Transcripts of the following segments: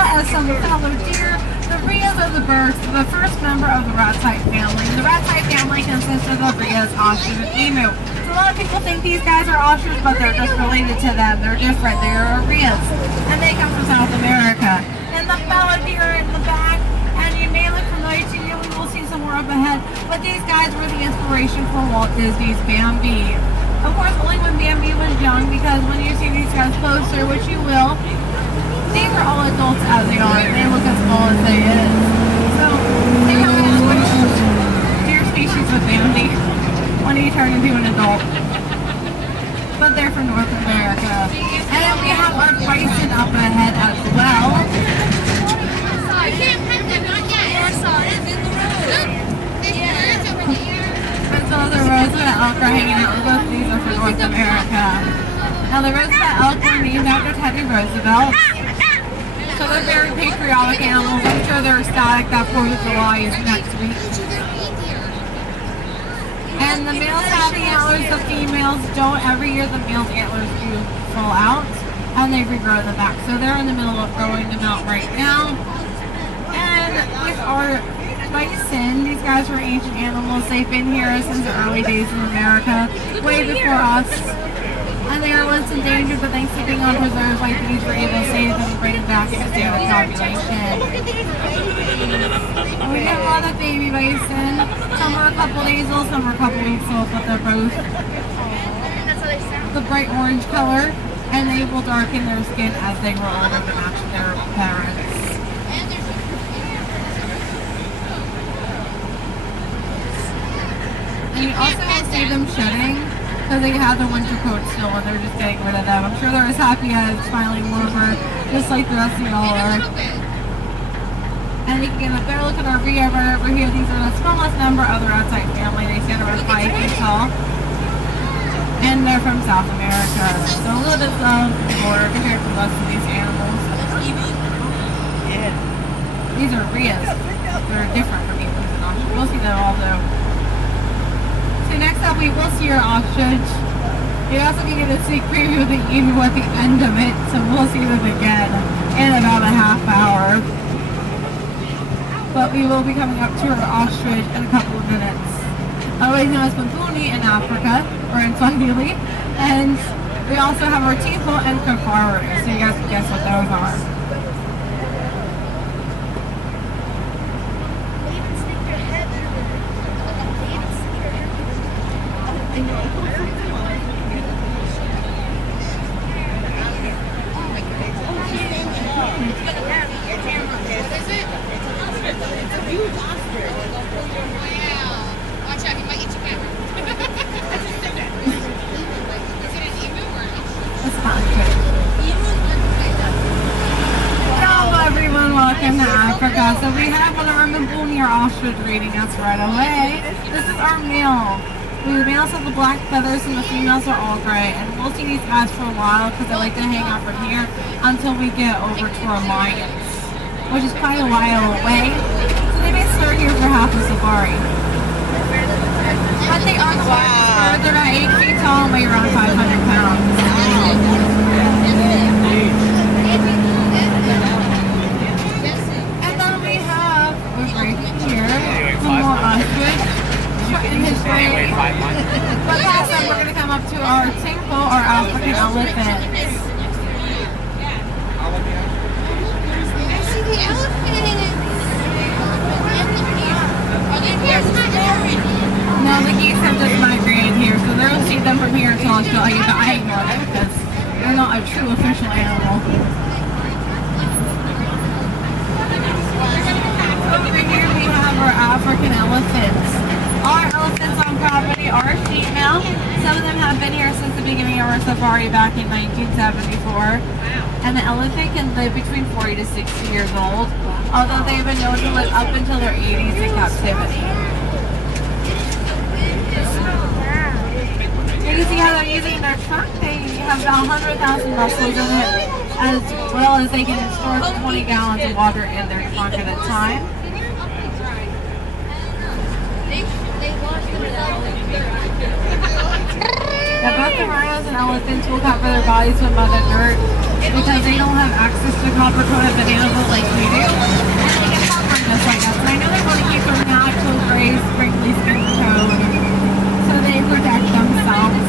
as some fellow deer, the rheas are the birds, the first member of the rat-type family. The rat-type family consists of the rheas, ostrich, and emu. So a lot of people think these guys are ostrich, but they're just related to them. They're different. They're rheas, and they come from South America. And the fallow deer in the back, and you may look familiar to you. We will see some more up ahead. But these guys were the inspiration for Walt Disney's Bambi. Of course, only when Bambi was young, because when you see these guys closer, which you will, they were all adults as they are. They look as small as they is. So, they kind of switched deer species with Bambi when he turned into an adult. But they're from North America. And then we have our bison up ahead as well. I can't pet them, not yet. It's in the road. There's birds over here. And so the Roosevelt elk are hanging out. Both of these are from North America. Now the Roosevelt elk were named after Teddy Roosevelt. So they're very patriotic animals. I'm sure they're ecstatic that 4th of July is next week. And the males have the antlers, the females don't. Every year the males' antlers do fall out and they regrow them back. So they're in the middle of growing them out right now. And with our bison, these guys were ancient animals. They've been here since the early days in America, way before us. And they are once endangered, but thanks to being on preserves like these, we're able to save them and bring them back into standard population. We have a lot of baby bison. Some are a couple days old, some are a couple weeks old, but they're both the bright orange color, and they will darken their skin as they grow older to match their parents. And you also will see them shedding, because they have the winter coat still and they're just getting rid of them. I'm sure they're as happy as it's finally warmer, just like the rest of y'all are. And you can get a better look at our rhea right over here. These are the smallest member of the rat-type family. They stand around 5 feet tall. And they're from South America. So a little bit more compared to most of these animals. Yeah. These are rheas. They're different from emus and ostrich. We'll see that all though. So next up we will see our ostrich. You also can get a sneak preview of the emu at the end of it. So we'll see them again in about a half hour. But we will be coming up to our ostrich in a couple of minutes. Otherwise known as Pampuni in Africa, or in Swahili. And we also have our tifo and kafaru, so you guys can guess what those are. Welcome to Africa. So we have one of our Mbuni or ostrich reading us right away. This is our male. The males have the black feathers and the females are all gray. And we'll see these guys for a while because they like to hang out from here until we get over to our lions, which is quite a while away. So they may start here for half a safari. But they are the largest bird. They're about 8 feet tall and weigh around 500 pounds. In his brain. But last time we're going to come up to our Tinko, our African elephant. I see the elephant. Are they here? No, the geese have just migrated here, so they'll see them from here until Australia, but I ignore them because they're not a true official animal. Over here we have our African elephants. Our elephants on property are female. Some of them have been here since the beginning of our safari back in 1974. And the elephant can live between 40 to 60 years old, although they've been known to live up until their 80s in captivity. You can see how they're using their trunk. They have about 100,000 muscles in it, as well as they can store 20 gallons of water in their trunk at a time. Now both the rhinos and elephants will cover their bodies with mother dirt because they don't have access to copper-coated bananas like we do, and they get heartburn like us. And I know they want to keep their natural gray, sprinkly skin tone, so they protect themselves.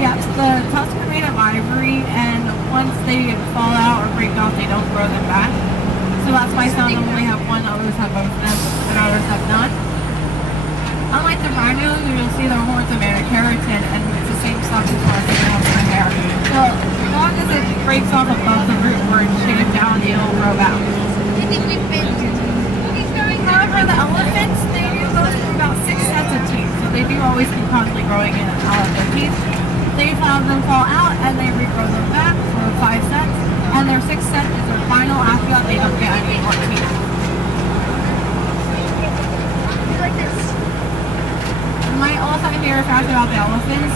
Yes, the tusks are made of ivory, and once they fall out or break off, they don't grow them back. So that's why some of them only have one, others have both of them, and others have none. Unlike the rhinos, you'll see their horns are made of keratin, and it's the same stuff as far as the nails in the hair. So as long as it breaks off above the root or it's shaved down, it'll grow back. However, the elephants, they do go through about 6 sets of teeth, so they do always keep constantly growing in out of their teeth. They have them fall out and they regrow them back for 5 sets, and their 6th set is their final. After that, they don't get any more teeth. Like this. My all-time favorite fact about the elephants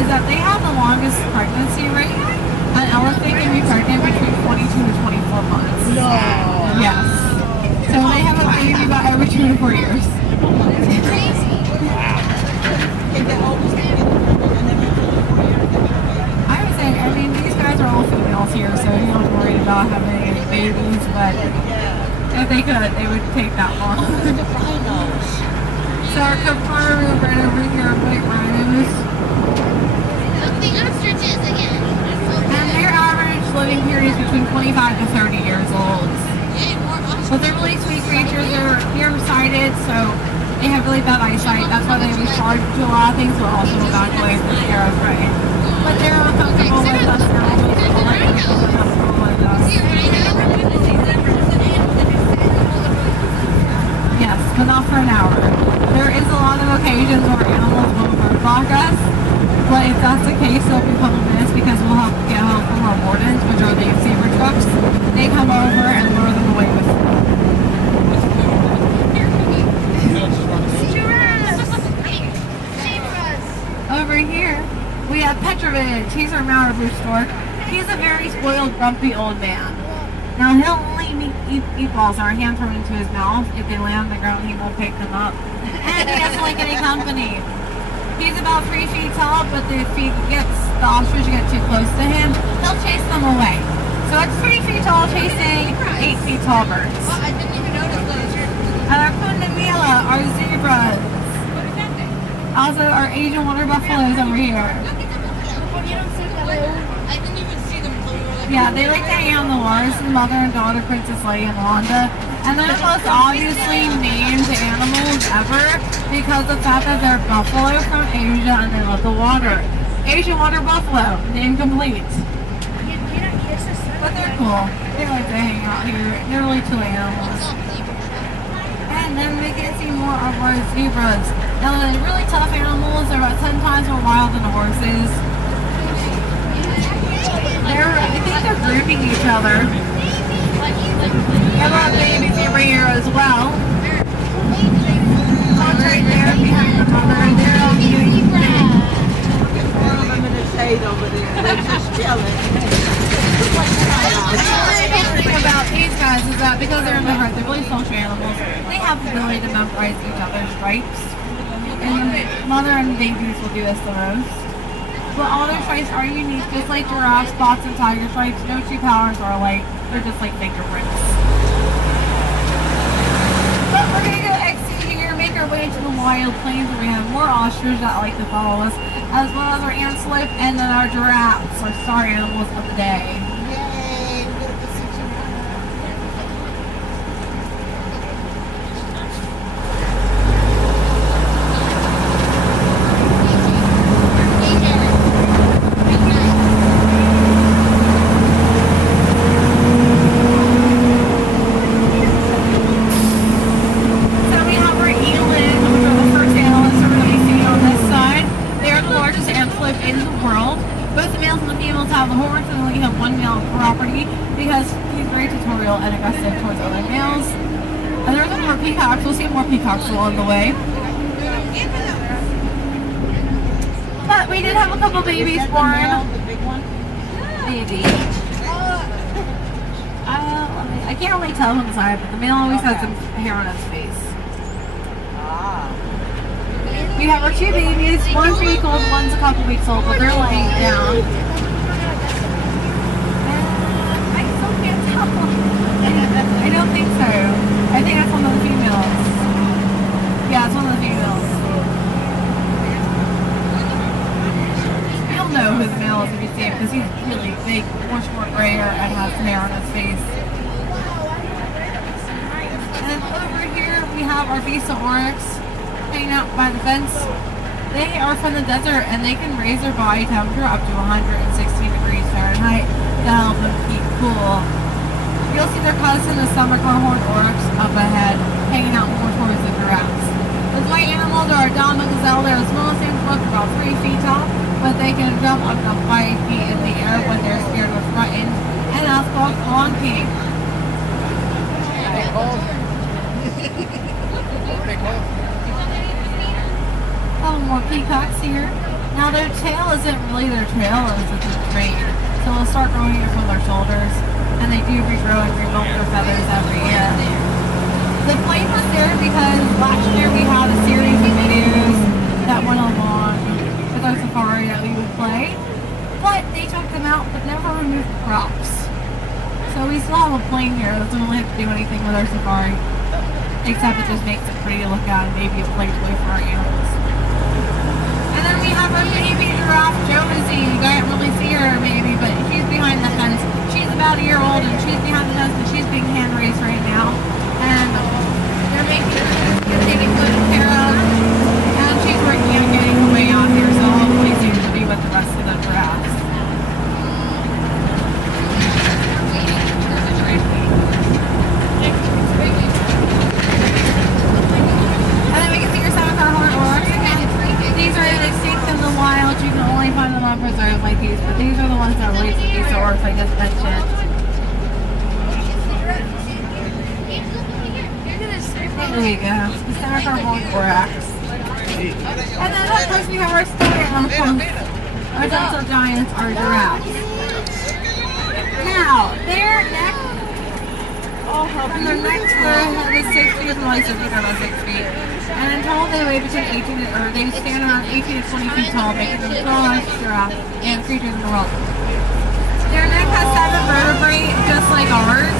is that they have the longest pregnancy rate. An elephant can be pregnant between 22 to 24 months. No. Yes. So they have a baby about every 2 to 4 years. I would say, I mean, these guys are all females here, so you don't worry about having any babies, but if they could, they would take that long. So our Kafaru right over here are white rhinos. The ostriches again. And their average living period is between 25 to 30 years old. But they're really sweet creatures. They're nearsighted, so they have really bad eyesight. That's why they respond to a lot of things, but also back away from the arrow prey. But they're uncomfortable with us now. Yes, but not for an hour. There is a lot of occasions where animals will roadblock us, but if that's the case, it'll be a couple minutes because we'll have to get help from our wardens, which are the saber trucks. They come over and lure them away with them. Over here, we have Petrovich. He's our Malibu stork. He's a very spoiled, grumpy old man. Now, he'll only eat balls. Our hand thrown into his mouth. If they land on the ground, he won't pick them up. And he doesn't like any company. He's about 3 feet tall, but if the ostrich get too close to him, he'll chase them away. So it's 3 feet tall chasing 8 feet tall birds. Well, I didn't even notice those. And our Kundamila, our zebras. Also, our Asian water buffaloes over here. I didn't even see them until we were like... Yeah, they like to hang out in the water. This is mother and daughter, Princess Leia and Wanda. And they're the most obviously named animals ever because of the fact that they're buffalo from Asia and they love the water. Asian water buffalo, name complete. But they're cool. They like to hang out here. They're really chill animals. And then we can see more of our zebras. Now they're really tough animals. They're about 10 times more wild than horses. I think they're grooming each other. We have our babies over here as well. One's right there behind the mother, and they're all doing things. One of them in the shade over there. They're just chilling. The thing about these guys is that because they're in the herd, they're really social animals. They have the ability to memorize each other's stripes. And mother and babies will do this the most. But all their stripes are unique, just like giraffe spots and tiger stripes. No two powers are alike. They're just like fingerprints. But we're going to go exit here, make our way to the wild plains where we have more ostriches that like to follow us, as well as our antelope and then our giraffes, our star animals of the day. Yay! We're gonna go see giraffe. Because he's very tutorial and aggressive towards other males. And there's more peacocks. We'll see more peacocks along the way. But we did have a couple babies born. The big one? Maybe. I can't really tell from the side, but the male always has some hair on his face. Ah. We we have our two babies. One's a week old, one's a couple weeks old, but they're laying down. I still can't tell. I don't think so. I think that's one of the females. Yeah, it's one of the females. You'll know who the male is if you see him because he's really big, much more grayer, and has hair on his face. And then over here we have our Visa Oryx hanging out by the fence. They are from the desert and they can raise their body temperature up to 116 degrees Fahrenheit to help them keep cool. You'll see their cousin, the summer horned oryx, up ahead, hanging out more towards the giraffes. Those white animals are a Dama gazelle. They're the smallest in the book, about 3 feet tall, but they can jump up to 5 feet in the air when they're scared or frightened, and that's called honking. Couple more peacocks here. Now their tail isn't really their tail, it's a train. So they'll start growing it from their shoulders, and they do regrow and remold their feathers every year. The plane was there because last year we had a series of videos that went along with our safari that we would play, but they took them out but never removed the props. So we still have a plane here that doesn't really have to do anything with our safari, except it just makes it pretty to look at and maybe a playtoy for our animals. And then we have our baby giraffe, Josie. You can't really see her maybe, but she's behind the fence. She's about a year old and she's behind the fence, but she's being hand raised right now. And they're making her getting taken care of. And she's working on getting her way out here, so hopefully soon to be with the rest of the giraffes. And then we can see your Seneca horned oryx. These are extinct in the wild. You can only find them on preserves like these, but these are the ones that raise the Visa Oryx I just mentioned. There we go. The Seneca horned oryx. And then of course we have our story animals. Our gentle giants are giraffes. Now, their neck, from their neck to their head is 6 feet, and the legs are about 6 feet. And in total they weigh between 18 to, or they stand around 18 to 20 feet tall, making them the tallest giraffe and creatures in the world. Their neck has 7 vertebrae, just like ours,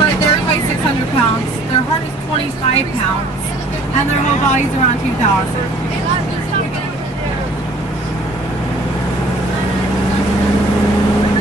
but theirs weighs 600 pounds. Their heart is 25 pounds, and their whole body is around 2,000.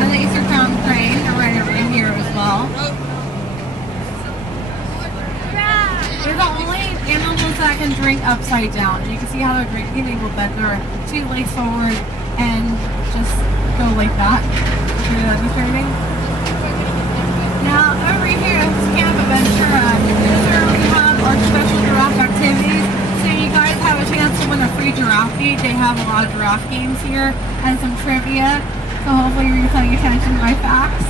And the Eastern crowned crane are right over here as well. They're the only animals that can drink upside down. And you can see how they're drinking. They will bend their 2 legs forward and just go like that. Demonstrating. Now over here is Camp Adventura. This is where we have our special giraffe activities. So you guys have a chance to win a free giraffe feed. They have a lot of giraffe games here and some trivia. So hopefully you're paying attention to my facts.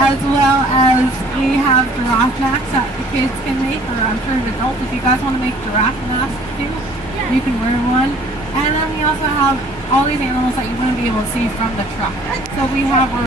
As well as we have giraffe masks that the kids can make, or I'm sure the adults, if you guys want to make giraffe masks too, you can wear one. And then we also have all these animals that you wouldn't be able to see from the truck. So we have our